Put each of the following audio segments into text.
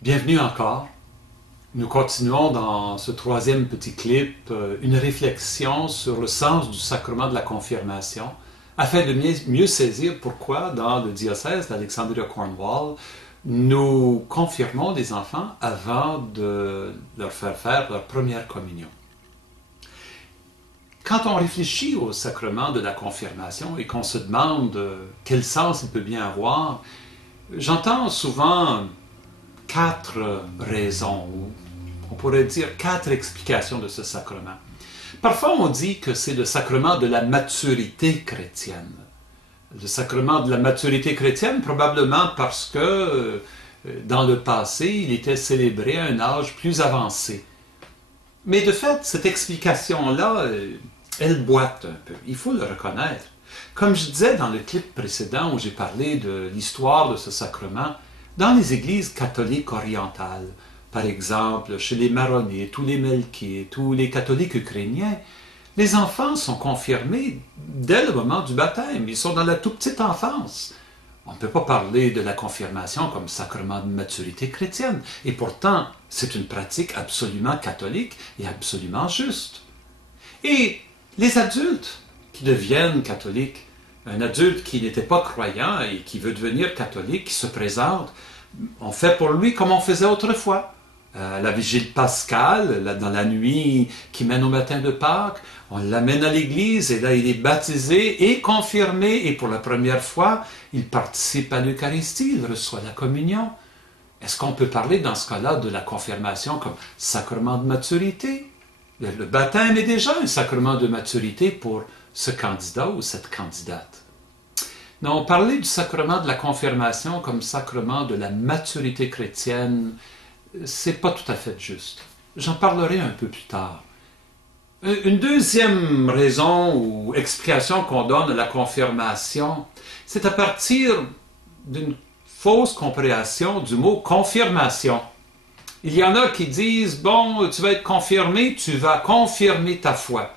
Bienvenue encore. Nous continuons dans ce troisième petit clip une réflexion sur le sens du sacrement de la confirmation afin de mieux saisir pourquoi dans le diocèse d'Alexandria-Cornwall nous confirmons des enfants avant de leur faire leur première communion. Quand on réfléchit au sacrement de la confirmation et qu'on se demande quel sens il peut bien avoir, j'entends souvent 4 raisons, ou on pourrait dire 4 explications de ce sacrement. Parfois, on dit que c'est le sacrement de la maturité chrétienne. Le sacrement de la maturité chrétienne, probablement parce que dans le passé, il était célébré à un âge plus avancé. Mais de fait, cette explication-là, elle boite un peu, il faut le reconnaître. Comme je disais dans le clip précédent où j'ai parlé de l'histoire de ce sacrement, dans les églises catholiques orientales, par exemple chez les maronites ou les melkites ou les catholiques ukrainiens, les enfants sont confirmés dès le moment du baptême. Ils sont dans la toute petite enfance. On ne peut pas parler de la confirmation comme sacrement de maturité chrétienne. Et pourtant, c'est une pratique absolument catholique et absolument juste. Et les adultes qui deviennent catholiques, un adulte qui n'était pas croyant et qui veut devenir catholique, qui se présente, on fait pour lui comme on faisait autrefois. La vigile pascale, dans la nuit qui mène au matin de Pâques, on l'amène à l'église et là il est baptisé et confirmé et pour la première fois, il participe à l'Eucharistie, il reçoit la communion. Est-ce qu'on peut parler dans ce cas-là de la confirmation comme sacrement de maturité? Le baptême est déjà un sacrement de maturité pour ce candidat ou cette candidate. Non, parler du sacrement de la confirmation comme sacrement de la maturité chrétienne, c'est pas tout à fait juste. J'en parlerai un peu plus tard. Une deuxième raison ou explication qu'on donne à la confirmation, c'est à partir d'une fausse compréhension du mot confirmation. Il y en a qui disent, bon, tu vas être confirmé, tu vas confirmer ta foi.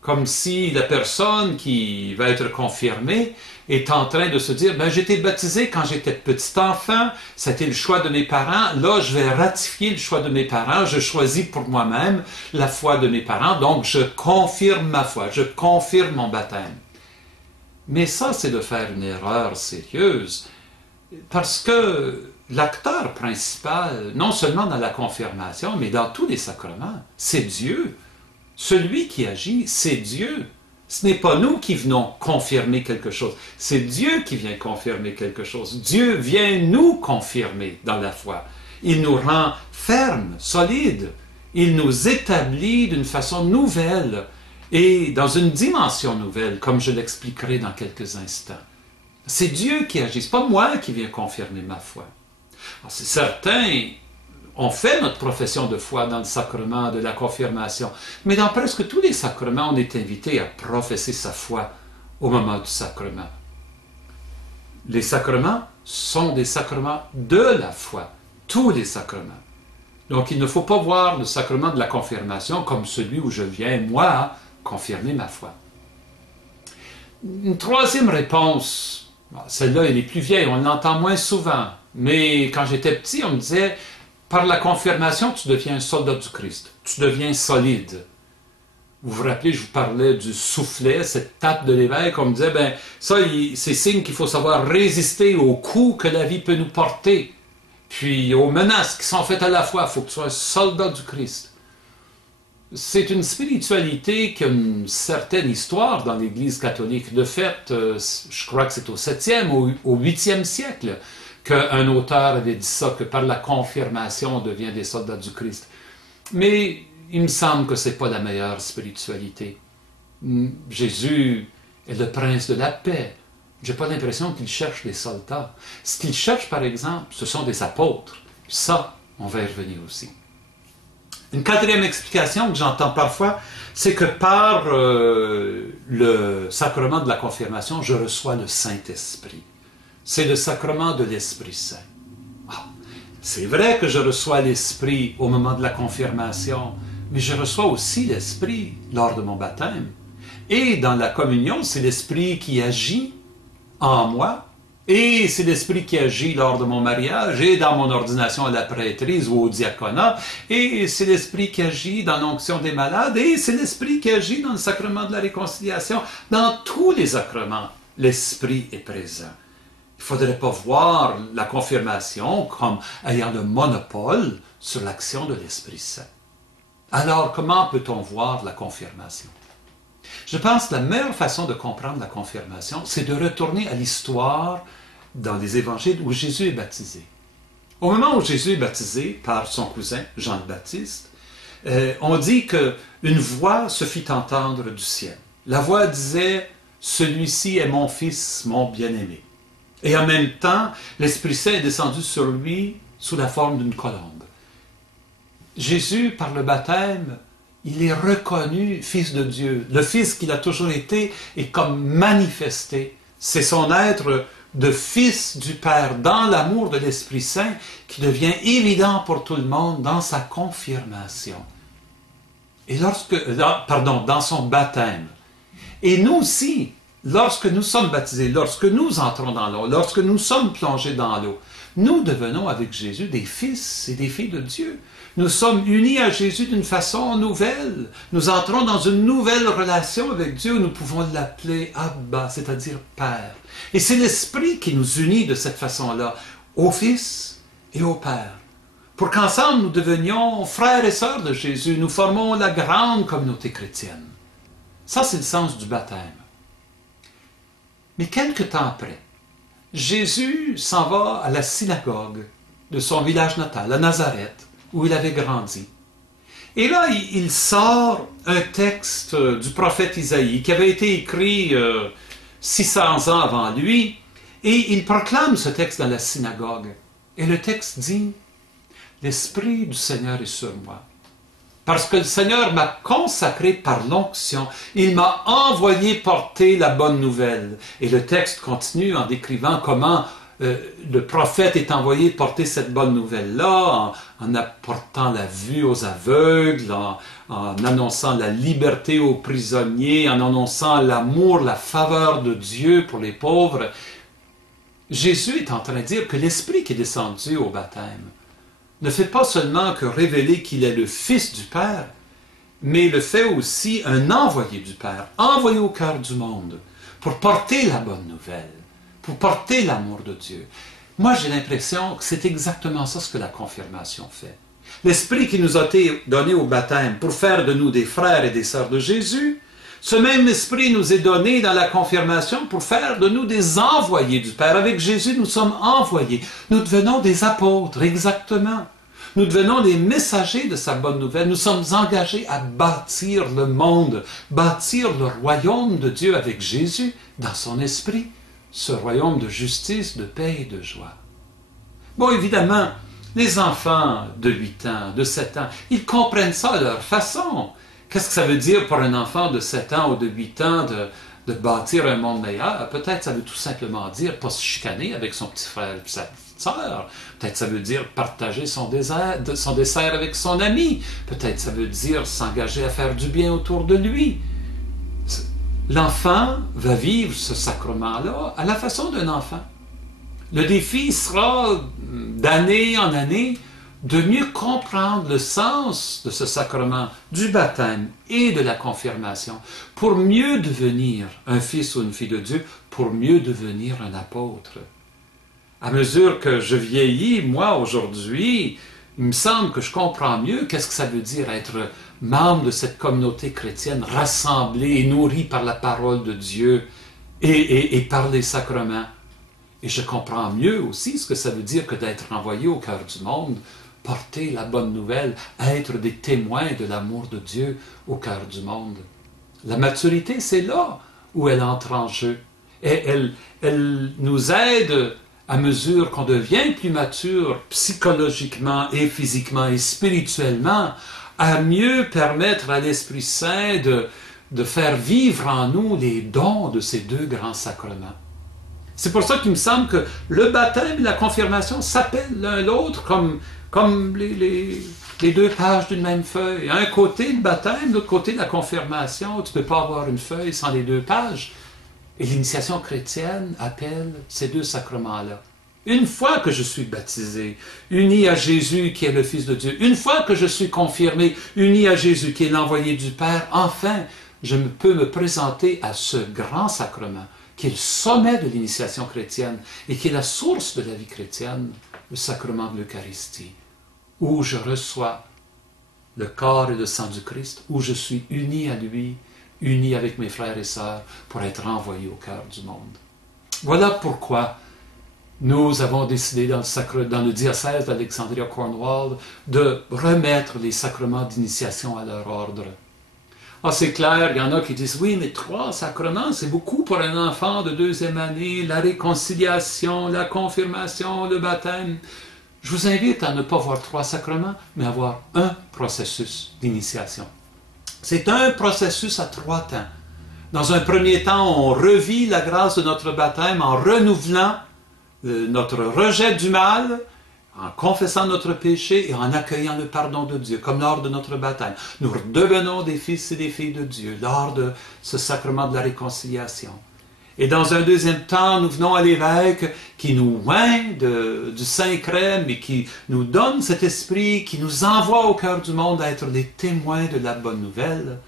Comme si la personne qui va être confirmée est en train de se dire, ben j'ai été baptisé quand j'étais petit enfant, c'était le choix de mes parents, là je vais ratifier le choix de mes parents, je choisis pour moi-même la foi de mes parents, donc je confirme ma foi, je confirme mon baptême. Mais ça, c'est de faire une erreur sérieuse, parce que l'acteur principal, non seulement dans la confirmation, mais dans tous les sacrements, c'est Dieu. Celui qui agit, c'est Dieu. Ce n'est pas nous qui venons confirmer quelque chose, c'est Dieu qui vient confirmer quelque chose. Dieu vient nous confirmer dans la foi. Il nous rend fermes, solides. Il nous établit d'une façon nouvelle et dans une dimension nouvelle, comme je l'expliquerai dans quelques instants. C'est Dieu qui agit, ce n'est pas moi qui viens confirmer ma foi. Alors, c'est certain, on fait notre profession de foi dans le sacrement de la confirmation, mais dans presque tous les sacrements, on est invité à professer sa foi au moment du sacrement. Les sacrements sont des sacrements de la foi, tous les sacrements. Donc il ne faut pas voir le sacrement de la confirmation comme celui où je viens, moi, confirmer ma foi. Une troisième réponse, celle-là elle est plus vieille, on l'entend moins souvent, mais quand j'étais petit, on me disait, par la confirmation, tu deviens un soldat du Christ, tu deviens solide. Vous vous rappelez, je vous parlais du soufflet, cette tape de l'évêque, on me disait, ben ça, c'est signe qu'il faut savoir résister aux coups que la vie peut nous porter, puis aux menaces qui sont faites à la fois, il faut que tu sois un soldat du Christ. C'est une spiritualité qui a une certaine histoire dans l'Église catholique. De fait, je crois que c'est au 7e, au 8e siècle qu'un auteur avait dit ça, que par la confirmation, on devient des soldats du Christ. Mais il me semble que ce n'est pas la meilleure spiritualité. Jésus est le prince de la paix. Je n'ai pas l'impression qu'il cherche des soldats. Ce qu'il cherche, par exemple, ce sont des apôtres. Ça, on va y revenir aussi. Une quatrième explication que j'entends parfois, c'est que par le sacrement de la confirmation, je reçois le Saint-Esprit. C'est le sacrement de l'Esprit Saint. C'est vrai que je reçois l'Esprit au moment de la confirmation, mais je reçois aussi l'Esprit lors de mon baptême. Et dans la communion, c'est l'Esprit qui agit en moi Et c'est l'Esprit qui agit lors de mon mariage et dans mon ordination à la prêtrise ou au diaconat. Et c'est l'Esprit qui agit dans l'onction des malades. Et c'est l'Esprit qui agit dans le sacrement de la réconciliation. Dans tous les sacrements, l'Esprit est présent. Il ne faudrait pas voir la confirmation comme ayant le monopole sur l'action de l'Esprit Saint. Alors, comment peut-on voir la confirmation? Je pense que la meilleure façon de comprendre la confirmation, c'est de retourner à l'histoire dans les évangiles où Jésus est baptisé. Au moment où Jésus est baptisé par son cousin Jean le Baptiste, on dit qu'une voix se fit entendre du ciel. La voix disait « Celui-ci est mon fils, mon bien-aimé ». Et en même temps, l'Esprit Saint est descendu sur lui sous la forme d'une colombe. Jésus, par le baptême, il est reconnu Fils de Dieu. Le Fils qu'il a toujours été est comme manifesté. C'est son être de Fils du Père dans l'amour de l'Esprit Saint qui devient évident pour tout le monde dans sa confirmation. Et dans son baptême. Et nous aussi, lorsque nous sommes baptisés, lorsque nous entrons dans l'eau, lorsque nous sommes plongés dans l'eau, nous devenons avec Jésus des fils et des filles de Dieu. Nous sommes unis à Jésus d'une façon nouvelle. Nous entrons dans une nouvelle relation avec Dieu. Nous pouvons l'appeler Abba, c'est-à-dire Père. Et c'est l'Esprit qui nous unit de cette façon-là, au Fils et au Père. Pour qu'ensemble nous devenions frères et sœurs de Jésus. Nous formons la grande communauté chrétienne. Ça, c'est le sens du baptême. Mais quelque temps après, Jésus s'en va à la synagogue de son village natal, à Nazareth, où il avait grandi. Et là, il sort un texte du prophète Isaïe qui avait été écrit 600 ans avant lui, et il proclame ce texte dans la synagogue. Et le texte dit « L'Esprit du Seigneur est sur moi, parce que le Seigneur m'a consacré par l'onction. Il m'a envoyé porter la bonne nouvelle. » Et le texte continue en décrivant comment le prophète est envoyé porter cette bonne nouvelle-là, en apportant la vue aux aveugles, en annonçant la liberté aux prisonniers, en annonçant l'amour, la faveur de Dieu pour les pauvres. Jésus est en train de dire que l'Esprit qui est descendu au baptême ne fait pas seulement que révéler qu'il est le Fils du Père, mais le fait aussi un envoyé du Père, envoyé au cœur du monde, pour porter la bonne nouvelle, pour porter l'amour de Dieu. Moi, j'ai l'impression que c'est exactement ça ce que la confirmation fait. L'Esprit qui nous a été donné au baptême pour faire de nous des frères et des sœurs de Jésus, ce même Esprit nous est donné dans la confirmation pour faire de nous des envoyés du Père. Avec Jésus, nous sommes envoyés. Nous devenons des apôtres, exactement. Nous devenons les messagers de sa bonne nouvelle. Nous sommes engagés à bâtir le monde, bâtir le royaume de Dieu avec Jésus dans son esprit, ce royaume de justice, de paix et de joie. Bon, évidemment, les enfants de 8 ans, de 7 ans, ils comprennent ça à leur façon. Qu'est-ce que ça veut dire pour un enfant de 7 ans ou de 8 ans de bâtir un monde meilleur? Peut-être ça veut tout simplement dire pas se chicaner avec son petit frère et sa petite sœur. Peut-être ça veut dire partager son dessert avec son ami. Peut-être ça veut dire s'engager à faire du bien autour de lui. L'enfant va vivre ce sacrement-là à la façon d'un enfant. Le défi sera, d'année en année, de mieux comprendre le sens de ce sacrement du baptême et de la confirmation, pour mieux devenir un fils ou une fille de Dieu, pour mieux devenir un apôtre. À mesure que je vieillis, moi, aujourd'hui, il me semble que je comprends mieux qu'est-ce que ça veut dire être membre de cette communauté chrétienne, rassemblée et nourrie par la parole de Dieu et par les sacrements. Et je comprends mieux aussi ce que ça veut dire que d'être envoyé au cœur du monde, porter la bonne nouvelle, être des témoins de l'amour de Dieu au cœur du monde. La maturité, c'est là où elle entre en jeu. Et elle nous aide, à mesure qu'on devient plus mature psychologiquement et physiquement et spirituellement, à mieux permettre à l'Esprit Saint de faire vivre en nous les dons de ces deux grands sacrements. C'est pour ça qu'il me semble que le baptême et la confirmation s'appellent l'un l'autre comme les deux pages d'une même feuille. Un côté le baptême, l'autre côté la confirmation. Tu ne peux pas avoir une feuille sans les deux pages. Et l'initiation chrétienne appelle ces deux sacrements-là. Une fois que je suis baptisé, uni à Jésus qui est le Fils de Dieu, une fois que je suis confirmé, uni à Jésus qui est l'envoyé du Père, enfin, je peux me présenter à ce grand sacrement qui est le sommet de l'initiation chrétienne et qui est la source de la vie chrétienne, le sacrement de l'Eucharistie, où je reçois le corps et le sang du Christ, où je suis uni à lui, uni avec mes frères et sœurs pour être envoyé au cœur du monde. Voilà pourquoi nous avons décidé dans le diocèse d'Alexandria-Cornwall de remettre les sacrements d'initiation à leur ordre. Ah, c'est clair, il y en a qui disent, oui, mais 3 sacrements, c'est beaucoup pour un enfant de 2e année, la réconciliation, la confirmation, le baptême. Je vous invite à ne pas voir 3 sacrements, mais à voir un processus d'initiation. C'est un processus à 3 temps. Dans un premier temps, on revit la grâce de notre baptême en renouvelant notre rejet du mal, en confessant notre péché et en accueillant le pardon de Dieu, comme lors de notre baptême. Nous devenons des fils et des filles de Dieu lors de ce sacrement de la réconciliation. Et dans un deuxième temps, nous venons à l'évêque qui nous oint du Saint-Crème et qui nous donne cet esprit, qui nous envoie au cœur du monde à être les témoins de la bonne nouvelle.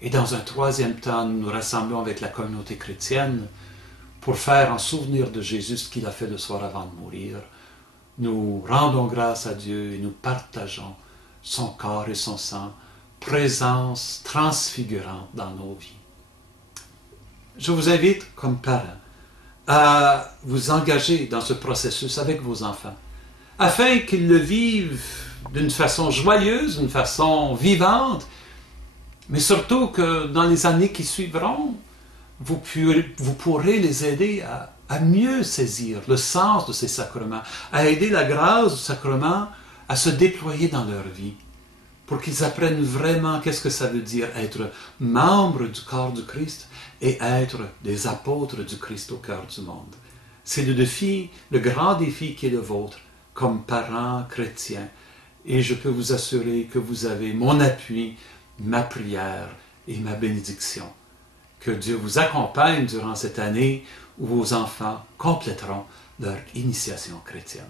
Et dans un troisième temps, nous nous rassemblons avec la communauté chrétienne pour faire en souvenir de Jésus ce qu'il a fait le soir avant de mourir. Nous rendons grâce à Dieu et nous partageons son corps et son sang, présence transfigurante dans nos vies. Je vous invite, comme parents, à vous engager dans ce processus avec vos enfants, afin qu'ils le vivent d'une façon joyeuse, d'une façon vivante, mais surtout que dans les années qui suivront, vous pourrez les aider à mieux saisir le sens de ces sacrements, à aider la grâce du sacrement à se déployer dans leur vie, pour qu'ils apprennent vraiment qu'est-ce que ça veut dire être membre du corps du Christ et être des apôtres du Christ au cœur du monde. C'est le défi, le grand défi qui est le vôtre, comme parents chrétiens. Et je peux vous assurer que vous avez mon appui, ma prière et ma bénédiction. Que Dieu vous accompagne durant cette année où vos enfants compléteront leur initiation chrétienne.